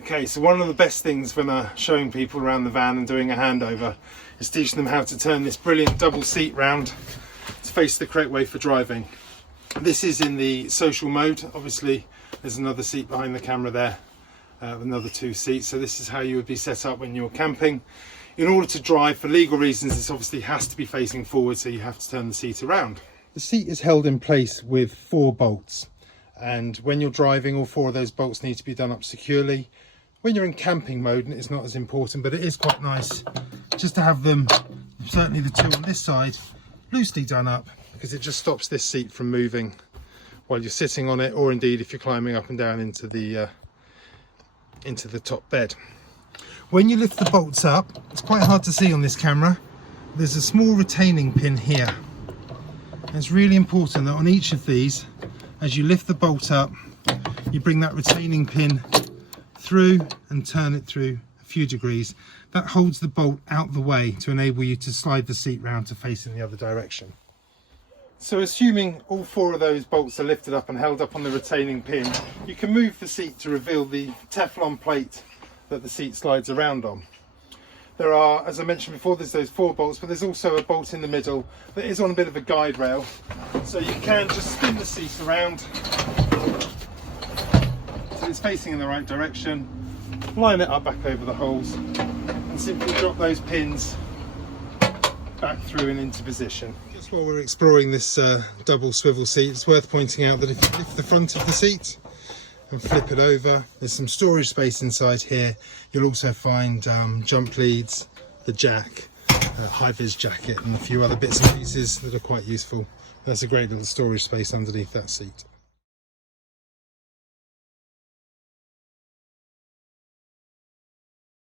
Okay, so one of the best things when showing people around the van and doing a handover is teaching them how to turn this brilliant double seat round to face the correct way for driving. This is in the social mode. Obviously there's another seat behind the camera there, another 2 seats. So this is how you would be set up when you're camping. In order to drive, for legal reasons, this obviously has to be facing forward, so you have to turn the seat around. The seat is held in place with 4 bolts, and when you're driving, all 4 of those bolts need to be done up securely. When you're in camping mode, it's not as important, but it is quite nice just to have them, certainly the 2 on this side, loosely done up, because it just stops this seat from moving while you're sitting on it, or indeed if you're climbing up and down into the top bed. When you lift the bolts up, it's quite hard to see on this camera, there's a small retaining pin here. And it's really important that on each of these, as you lift the bolt up, you bring that retaining pin through and turn it through a few degrees. That holds the bolt out the way to enable you to slide the seat round to face in the other direction. So assuming all 4 of those bolts are lifted up and held up on the retaining pin, you can move the seat to reveal the Teflon plate that the seat slides around on. There are, as I mentioned before, there's those 4 bolts, but there's also a bolt in the middle that is on a bit of a guide rail, so you can just spin the seat around so it's facing in the right direction, line it up back over the holes, and simply drop those pins back through and into position. Just while we're exploring this double swivel seat, it's worth pointing out that if you lift the front of the seat and flip it over, there's some storage space inside here. You'll also find jump leads, the jack, high-vis jacket, and a few other bits and pieces that are quite useful. That's a great little storage space underneath that seat.